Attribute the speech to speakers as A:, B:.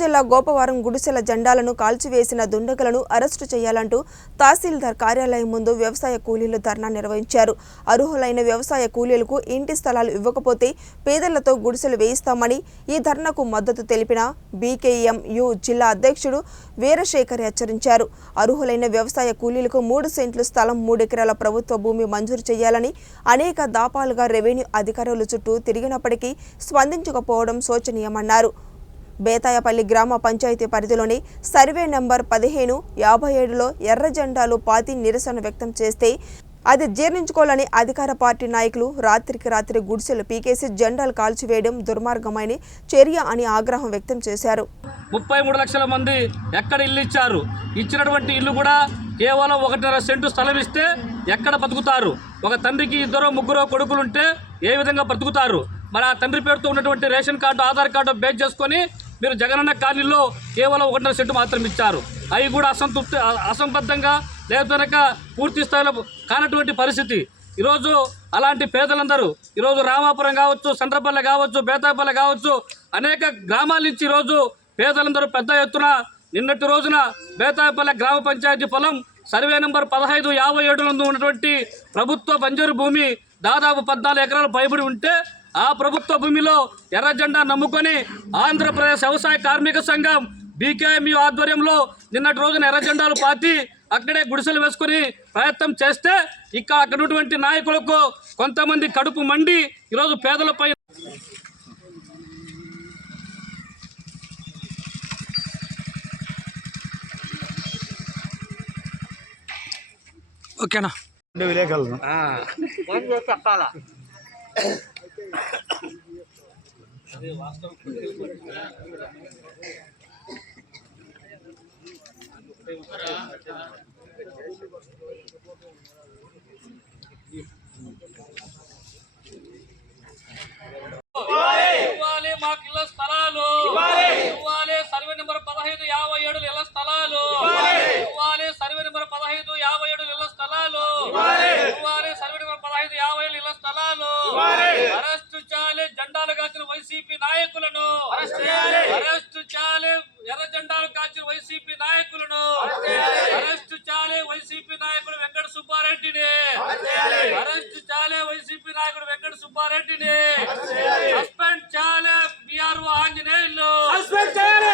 A: జిల్లా గోపవరం గుడిసెల జెండాలను కాల్చివేసిన దుండగులను అరెస్టు చేయాలంటూ తహసీల్దార్ కార్యాలయం ముందు వ్యవసాయ కూలీలు ధర్నా నిర్వహించారు. అర్హులైన వ్యవసాయ కూలీలకు ఇంటి స్థలాలు ఇవ్వకపోతే పేదలతో గుడిసెలు వేయిస్తామని ఈ ధర్నాకు మద్దతు తెలిపిన బీకేఎంయు జిల్లా అధ్యక్షుడు వీరశేఖర్ హెచ్చరించారు. అర్హులైన వ్యవసాయ కూలీలకు మూడు సెంట్లు స్థలం మూడెకరాల ప్రభుత్వ భూమి మంజూరు చేయాలని అనేక దాపాలుగా రెవెన్యూ అధికారుల చుట్టూ తిరిగినప్పటికీ స్పందించకపోవడం శోచనీయమన్నారు. బేతాయపల్లి గ్రామ పంచాయతీ పరిధిలోని సర్వే నంబర్ పదిహేను యాభై ఏడులో ఎర్ర జెండాలు పాతి నిరసన వ్యక్తం చేస్తే అది జీర్ణించుకోవాలని అధికార పార్టీ నాయకులు రాత్రికి రాత్రి గుడిసెలు పీకేసి జెండాలు కాల్చివేయడం దుర్మార్గమైన చర్య అని ఆగ్రహం వ్యక్తం చేశారు.
B: ముప్పై మూడు లక్షల మంది ఎక్కడ ఇల్లు ఇచ్చారు? ఇచ్చినటువంటి ఇల్లు కూడా కేవలం ఒకటిన్నర సెంటు స్థలం ఇస్తే ఎక్కడ బతుకుతారు? ఒక తండ్రికి ఇద్దరు ముగ్గురు కొడుకులుంటే ఏ విధంగా బ్రతుకుతారు మరి ఆ తండ్రి పేరుతో ఉన్నటువంటి ration card Aadhaar card base చేసుకొని మీరు జగనన్న కాలనీలో కేవలం ఒకటిన్నర సెంటు మాత్రం ఇచ్చారు. అవి కూడా అసంతృప్తి అసంబద్ధంగా లేదా పూర్తి స్థాయిలో కానటువంటి పరిస్థితి. ఈరోజు అలాంటి పేదలందరూ ఈరోజు రామాపురం కావచ్చు సండ్రపల్లె కావచ్చు బేతాపల్లె కావచ్చు అనేక గ్రామాల నుంచి ఈరోజు పేదలందరూ పెద్ద ఎత్తున నిన్నటి రోజున బేతాపల్లె గ్రామ పంచాయతీ పొలం సర్వే నెంబర్ పదహైదు యాభై ఏడులో ఉన్నటువంటి ప్రభుత్వ బంజరు భూమి దాదాపు పద్నాలుగు ఎకరాలు పైబడి ఉంటే ఆ ప్రభుత్వ భూమిలో ఎర్ర జెండా నమ్ముకొని ఆంధ్రప్రదేశ్ వ్యవసాయ కార్మిక సంఘం బీకేఎంయు ఆధ్వర్యంలో నిన్నటి రోజున ఎర్ర జెండాలు పాతి అక్కడే గుడిసెలు వేసుకుని ప్రయత్నం చేస్తే ఇక్కడ అక్కడ ఉన్నటువంటి నాయకులకు కొంతమంది కడుపు మండి ఈరోజు పేదలపై
C: ఓకేనా?
D: రెండు విలేకరులను
B: ಲಾಸ್ಟ್ వెంకట సుబ్బారెడ్డిని సస్పెండ్ చాలే విఆర్ఓ ఆంజనేయులు. సస్పెండ్ చాలే